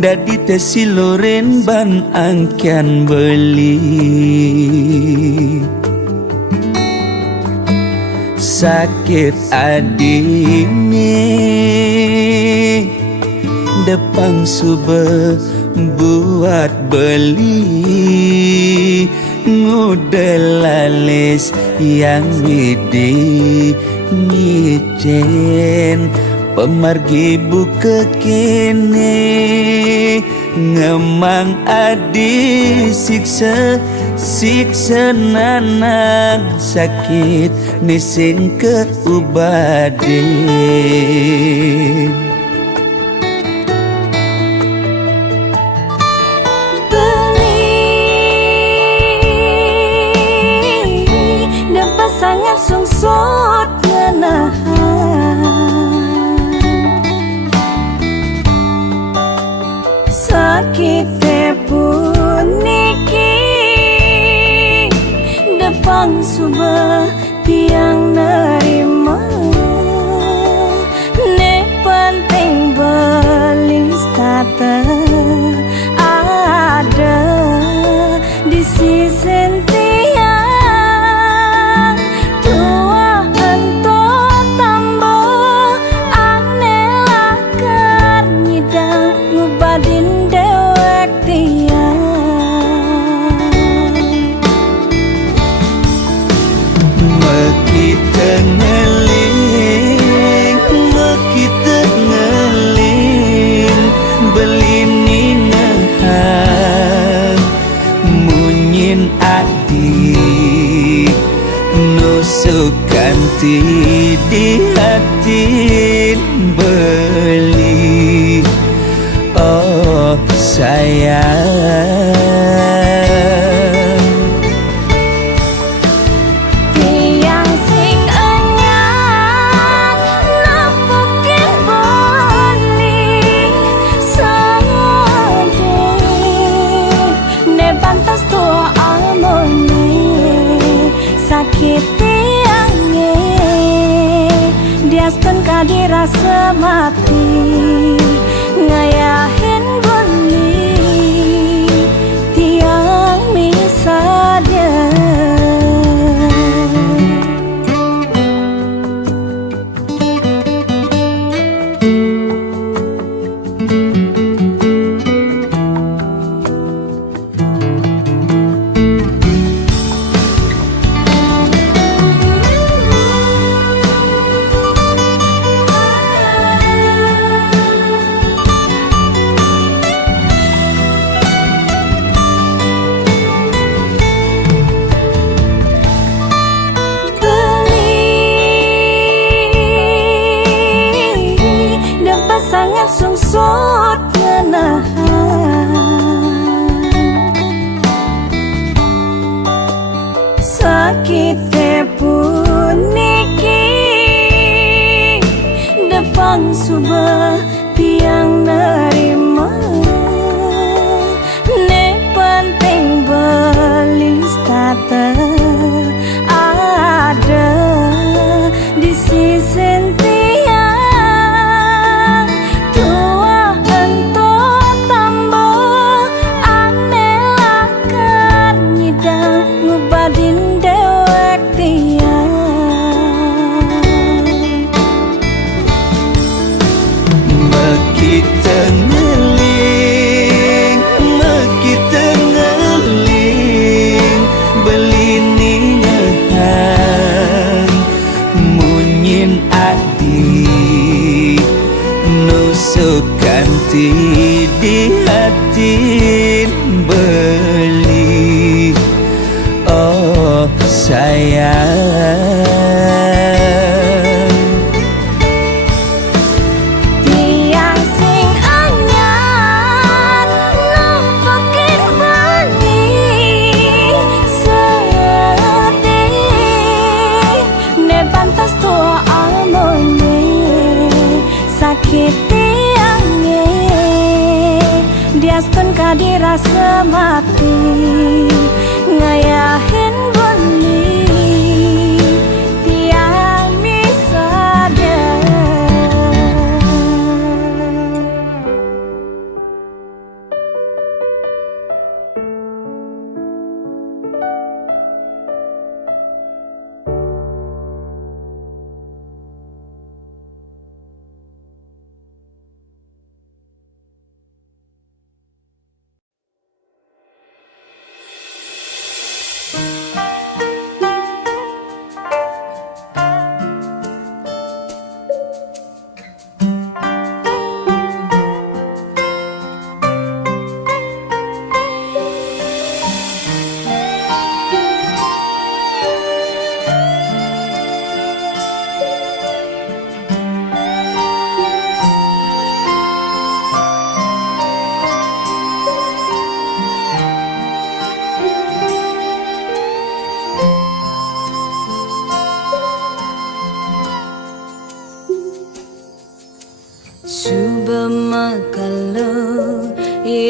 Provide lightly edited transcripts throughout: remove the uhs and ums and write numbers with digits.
dadi tesiloren ban angkian beli. Sakit adine depang sube buat beli ngudelalis yang widi ngicen pemargi buka kene ngemang adi siksa nanang sakit nising keubaden. Sangat sungsut ngenahan sakit pun niki depang subah tiang nerima ne penting belis tata ada di sisi ganti di hati beli. Oh sayang, tiang sing anyar napukin beli sedih ne pantas tua almoni sakit diaskan kadirasa mati ngayahin beli tiang misalnya. Sangat sungsut ngenahan sakit pun niki depang subah tiang nerima ne penting belis tata ada di sisi ganti di hati beli. Oh sayang, tiang sing anyar nampakin beli sedih ne pantas tua almoni sakit diaskan kadirasa mati ngayahin beli tiang misalnya.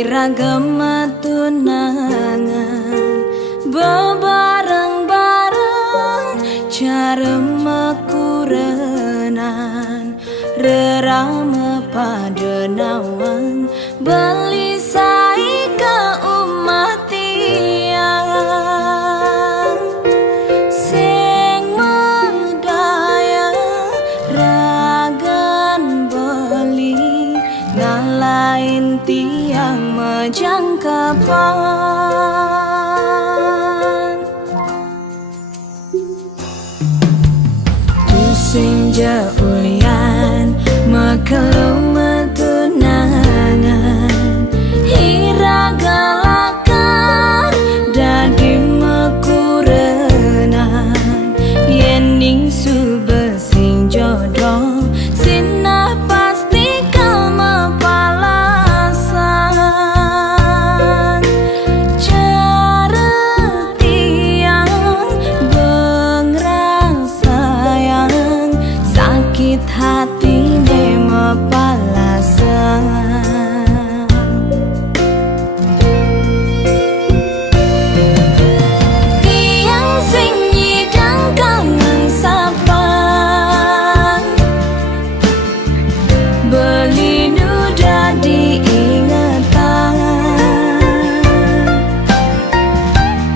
iragama tunangan bebareng-bareng cara mekurenan rerama pada nawang beli sai ke umat tiang sing medaya ragan beli ngalain tiang majangkapan tusing jaulian makelum tunangan hiragalakan dadi mekurenan yening subesing jodoh sinah pasti kau mapalasan cara tiang bengrang sayang sakit hati ne mapalasan tiang sing nyidang kangen sapang beli nuda diingatan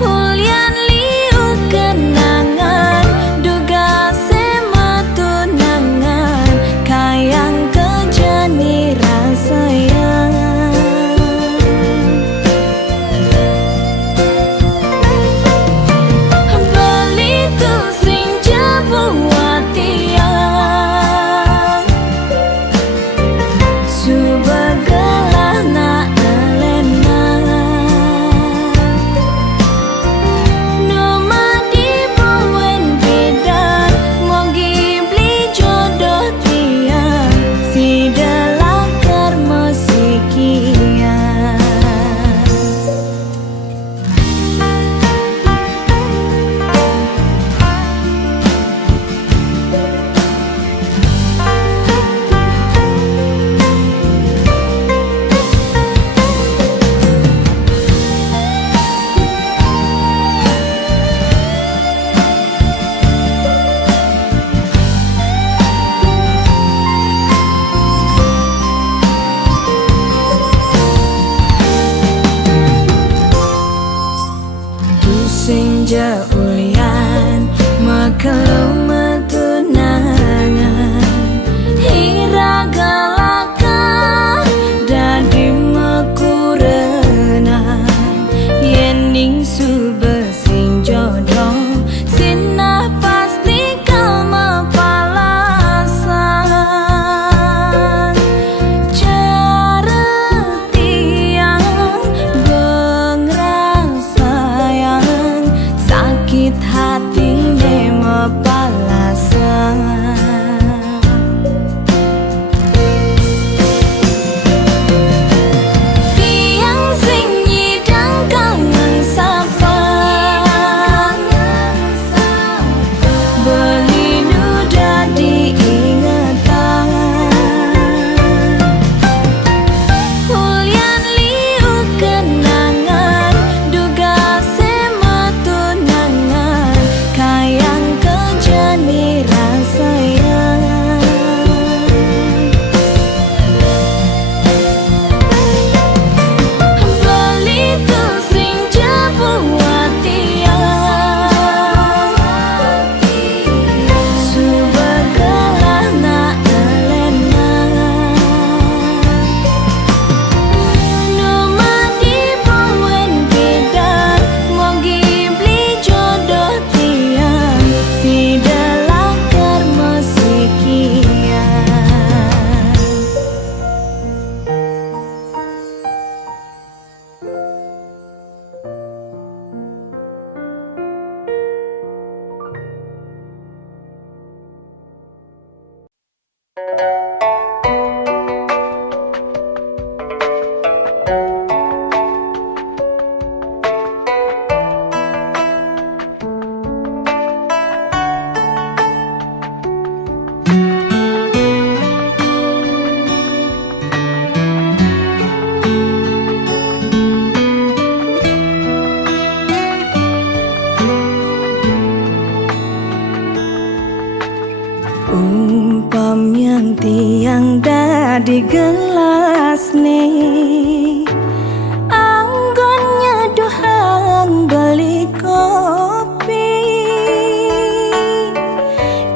ulian liu kenangan duga semetunangan kayang kejani rasayang beli tu sing jebuat tiang subagalah na elenan nomadi bawen bidan mogi beli jodoh tiang si delakar musikian tusing jaulian makelum tunangan hiragalakan dadi mekurenan yening subesing jodoh sinah pasti kau mapalasan cara tiang bengrang sayang sakit tiang dadi gelas nih anggonnya dohang beli kopi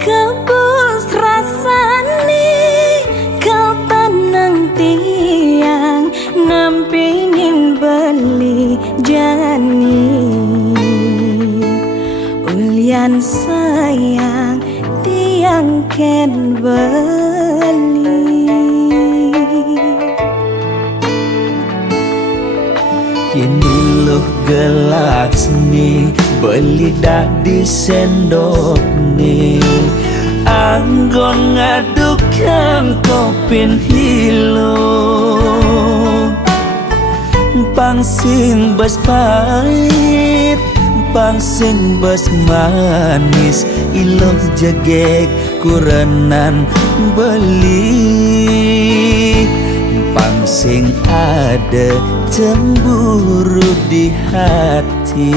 kebus rasane kepanang tiang nampingin beli jani ulian sayang tiang ken beli Ini loh gelas nih beli di sendok nih anggon ngaduk kang kopin hilo pangsing bas pahit pangsing bas manis iloh jagek kurenan beli pangsing ada cemburu di hati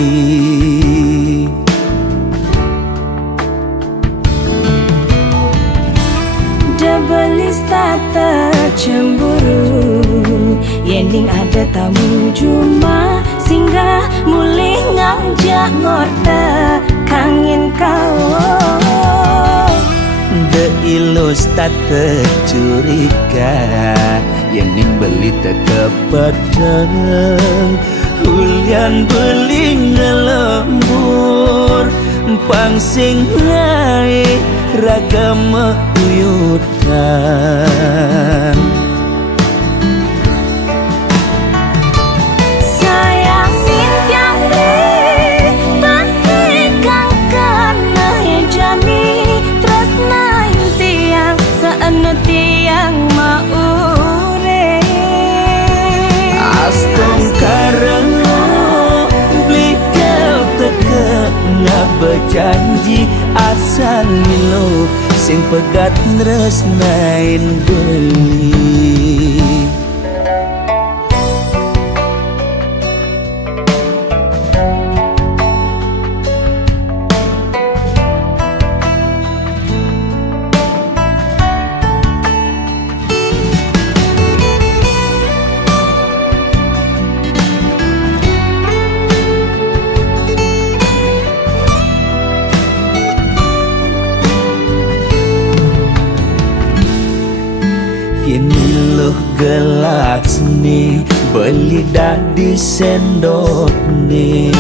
Debelis tata cemburu Yening ada tamu juma Singgah mulih ngajak ngorta Kangin kau De ilus tata curiga Yening beli tekepedeng Hulian beli ngelembur pangsing ngai ragam uyutan sayang simpiang li pasti kang kena jani tresna tiang saenu tiang maure astong kareng berjanji asal lo sing pegat nresnain beli Ini loh gelas nih beli di sendok nih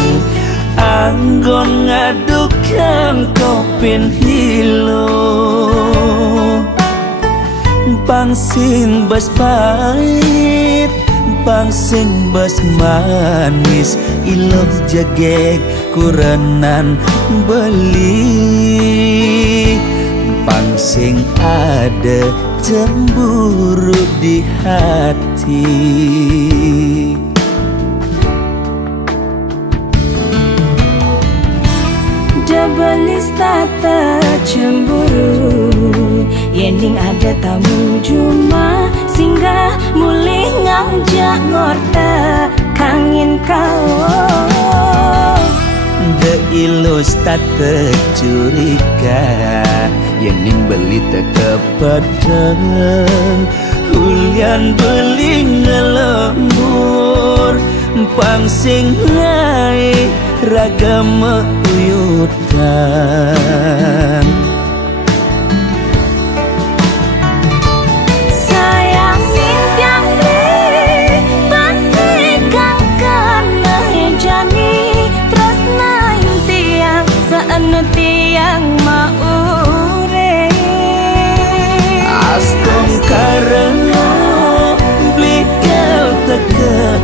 anggon ngaduk kang kopin hilo pangsing bas pahit pangsing bas manis iloh jagek kurenan beli pangsing ada cemburu di hati Debelis tata cemburu Yening ada tamu juma Singgah mulih ngajak ngorta Kangin kau De ilus tata curiga Yening beli tekepedeng Hulian beli ngelembur pangsing ngai ragam uyutan sayang simpiang li pasti kang kena jani tresna tiang saenu tiang maure astong karena beli kau tekep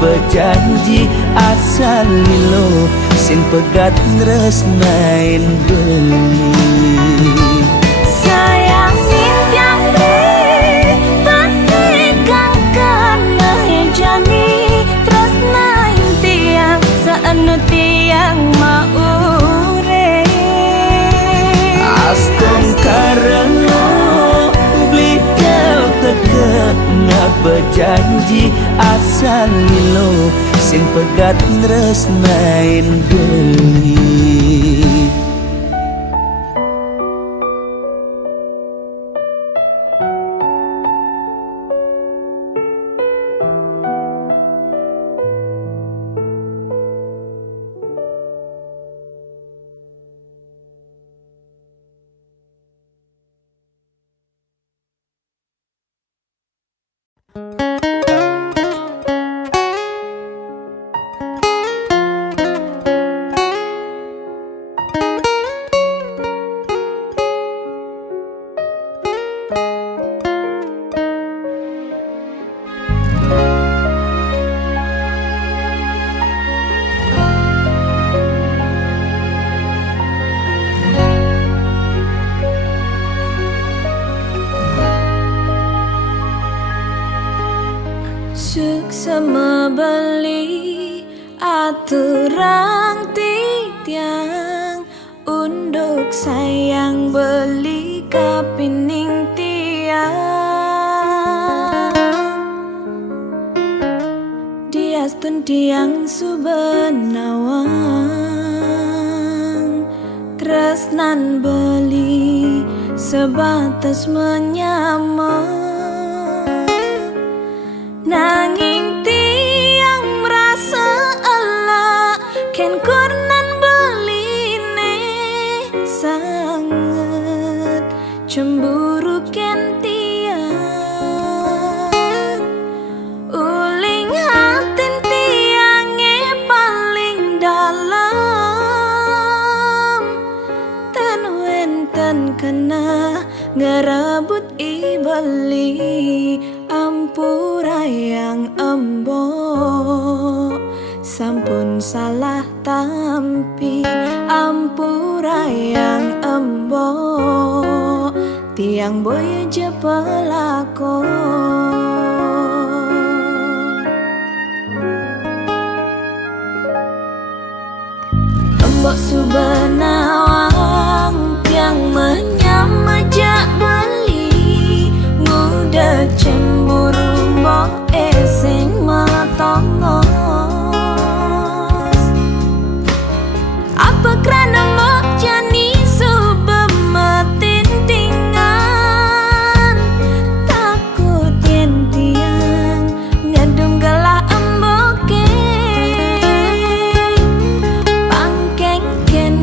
berjanji asal lo sing pegat nresnain beli sayang simpiang li pasti kang kena jani tresna tiang saenu tiang maure astong karena beli kau tekep berjanji asal lo sing pegat nresnain beli. sayang beli kapining tiang diastun tiang subenawang tresnan beli sebatas menyamar nanging tiang merasa elak ken kurnan beline sangat cemburu ken tiang uling hatin tiange paling dalam tan wenten kena ngerebut ibeli ampura yang embo sampun salah tampi ampura yang embo tiang boy aja pelakon embok subenawang tiang menyamajak beli muda cemburu mbok eseng matongos apa kerana mbok jani subemetin tingan takut yen tiang ngedum gelah emboke pangkeng ken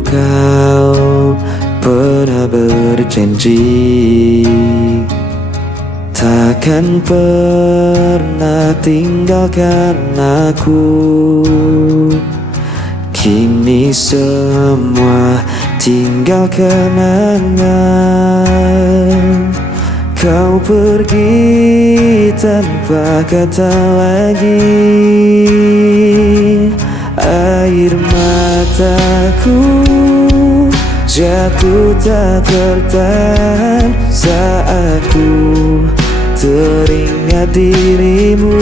kau pernah berjanji takkan pernah tinggalkan aku. Kini semua tinggal kenangan. Kau pergi tanpa kata lagi. Air mataku jatuh tak tertahan saat ku teringat dirimu.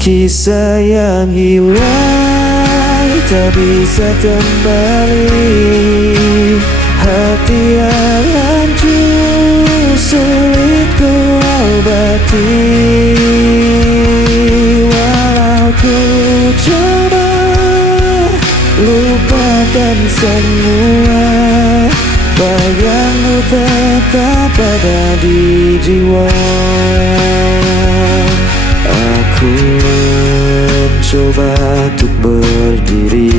Kisah yang hilang tak bisa kembali. Hati yang hancur sulit ku obati. Walau ku coba lupakan semua, bayangmu tetap ada di jiwa. Aku mencoba untuk berdiri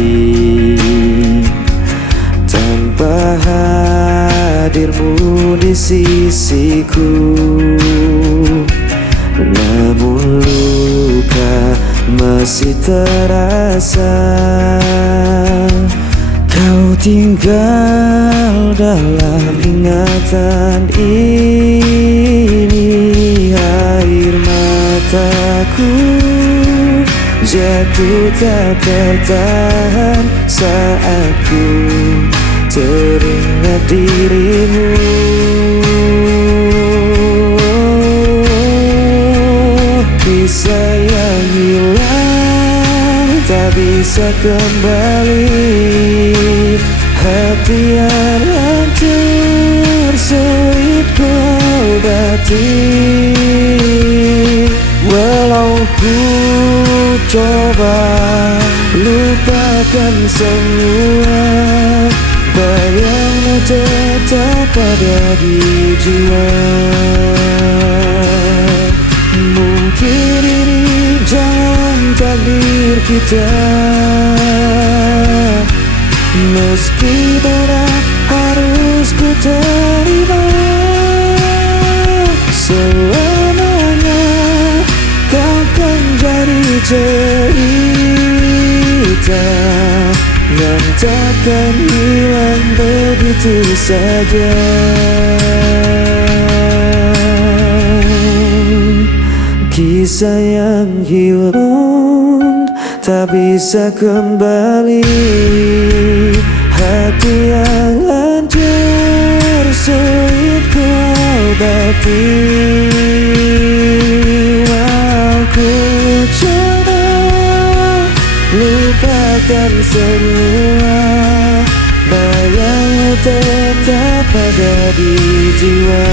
tanpa hadirmu di sisiku. Namun luka masih terasa. Kau tinggal dalam ingatan ini. Air mataku jatuh tak tertahan saat ku teringat dirimu. Kisah yang hilang tak bisa kembali. Hati yang hancur sulit ku obati. Walau ku coba lupakan semua, bayangmu tetap ada di jiwa. Mungkin ini jalan takdir kita, meski berat harus ku terima. Selamanya kau kan jadi cerita yang takkan hilang begitu saja. Kisah yang hilang tak bisa kembali. Hati yang hancur sulit ku obati. Walau ku coba lupakan semua, bayangmu tetap ada di jiwa.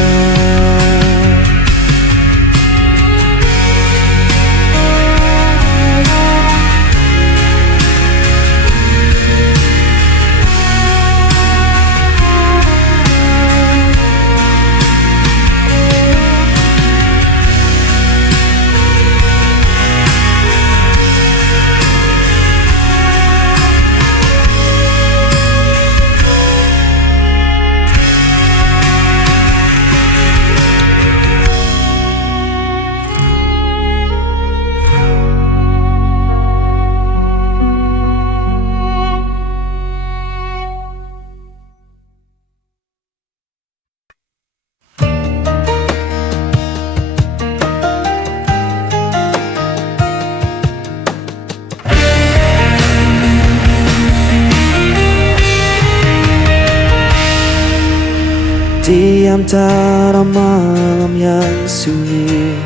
Di antara malam yang sunyi,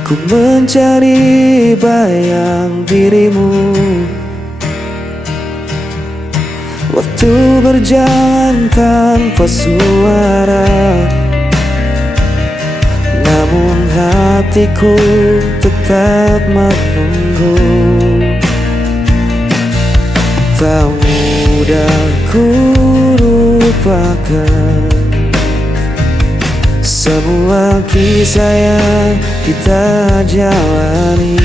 ku mencari bayang dirimu. Waktu berjalan tanpa suara, namun hatiku tetap menunggu. Tak mudah ku lupakan semua kisah yang kita jalani.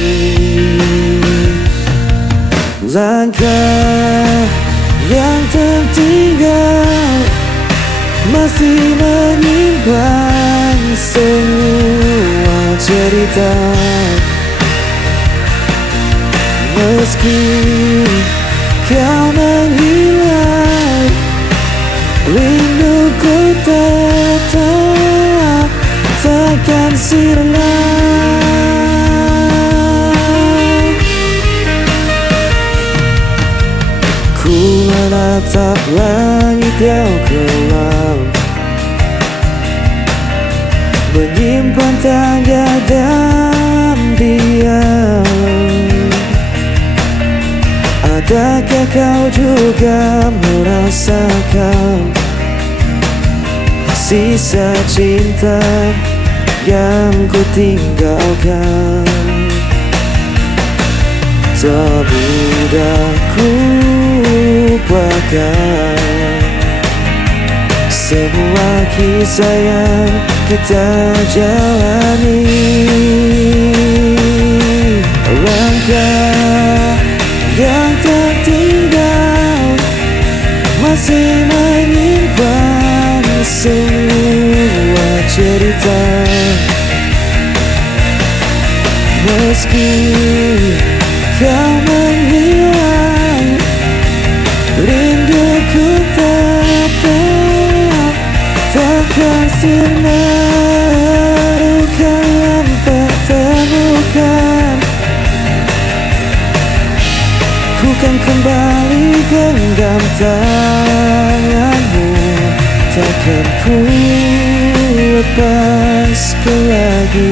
Langkah yang tertinggal masih menyimpan semua cerita. Meski kau menghilang, rinduku tetap takkan sirna. Ku menatap langit yang kelam, menyimpan tanda dan diam. Adakah kau juga merasakan sisa cinta yang ku tinggalkan? Tak mudah ku lupakan semua kisah yang kita jalani. Langkah yang tertinggal masih menyimpan semua cerita. Meski kau menghilang, rinduku tetap takkan sirna. Luka yang pertemukan, ku kan kembali genggam tanganmu. Takkan ku lepaskan lagi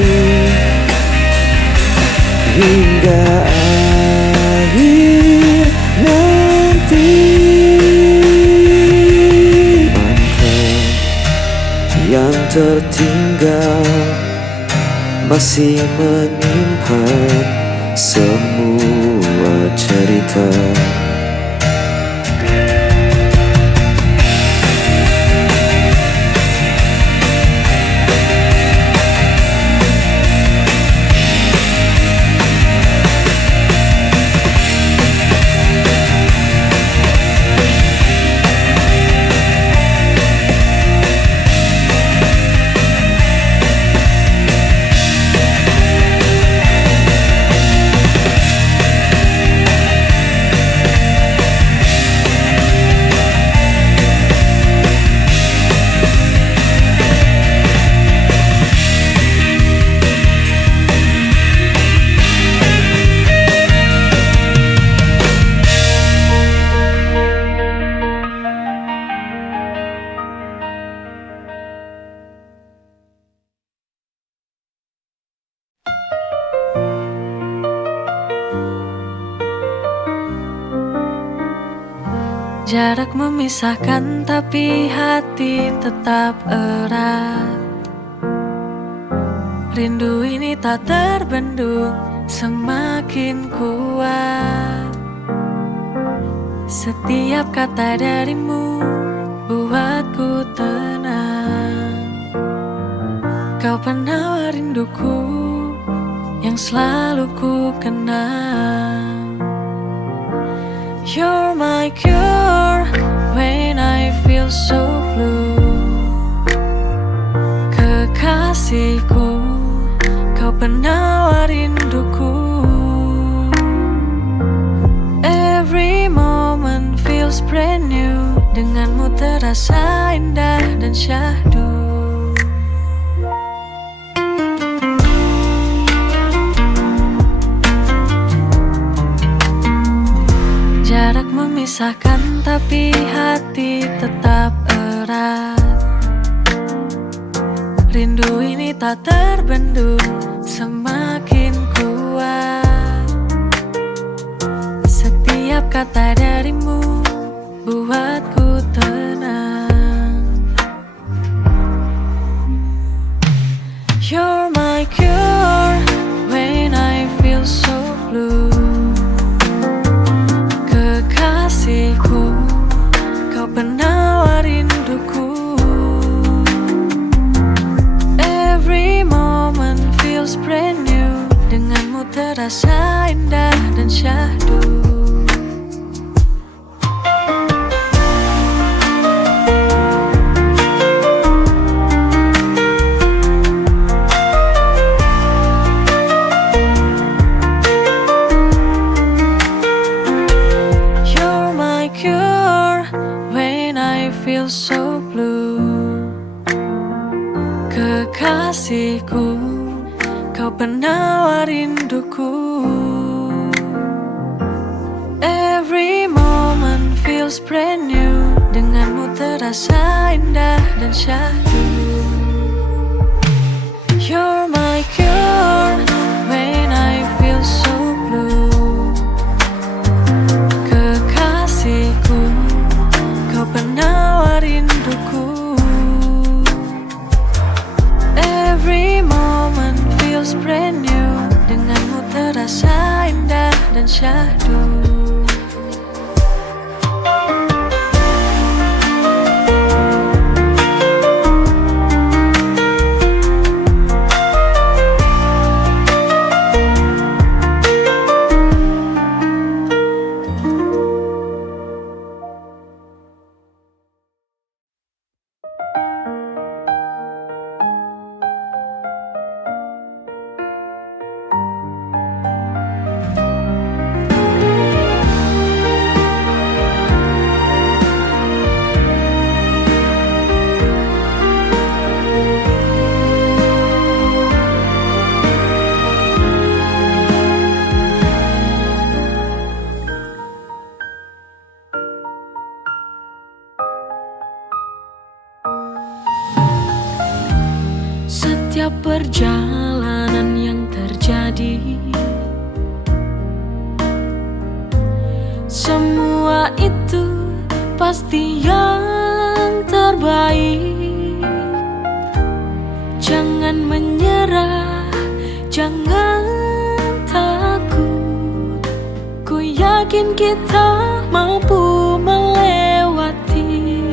hingga akhir nanti. Langkah yang tertinggal masih menyimpan semua cerita. Jarak memisahkan tapi hati tetap erat. Rindu ini tak terbendung, semakin kuat. Setiap kata darimu buatku tenang. Kau penawar rinduku yang selalu ku kenang. You're my cure when I feel so blue. Kekasihku, kau penawar rinduku. Every moment feels brand new. Denganmu terasa indah dan syahdu. Jarak memisahkan tapi hati tetap erat. Rindu ini tak terbendung, semakin kuat. Setiap kata darimu buatku tenang. You're my cure when I feel so blue. Kekasihku, kau penawar rinduku. Every moment feels brand denganmu terasa indah dan syahdu. You're my cure when I feel so blue. Kekasihku, kau penawar rinduku. Every moment feels brand new, denganmu terasa indah dan syahdu. You're my cure when I feel so blue. Kekasihku, kau penawar rinduku. Every moment feels brand new, denganmu terasa indah dan syahdu. Setiap perjalanan yang terjadi, semua itu pasti yang terbaik. Jangan menyerah, jangan takut. Ku yakin kita mampu melewati.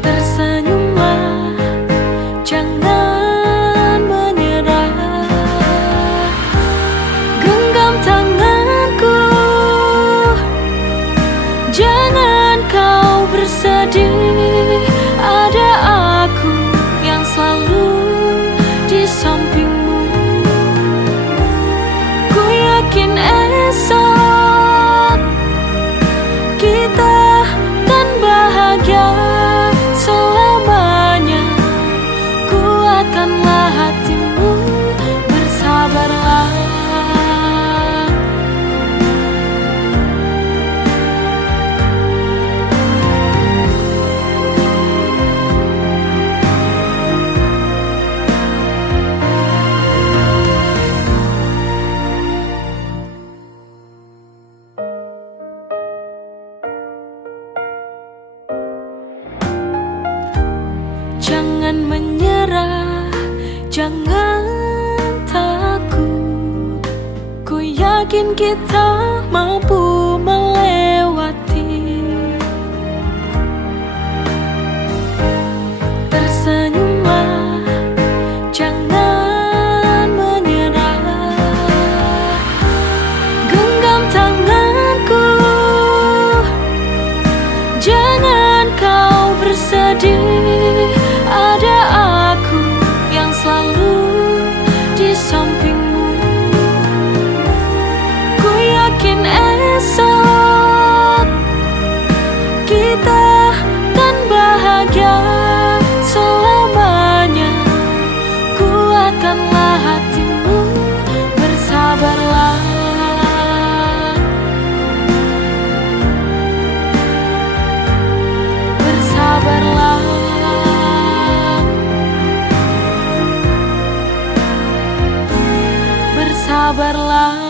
Tersenyumlah, jangan menyerah. Genggam tanganku, jangan kau bersedih. Ada aku yang selalu di sampingmu. Ku yakin esok kita kan bahagia selamanya. Kuatkanlah hatimu, bersabarlah. Jangan menyerah, jangan takut. Ku yakin kita mampu melewati. Tersenyumlah, jangan menyerah. Genggam tanganku, jangan kau bersedih. Ada aku yang selalu di sampingmu. Ku yakin esok kita kan bahagia selamanya. Kuatkanlah hatimu, bersabarlah. Bersabarlah. Bersabarlah.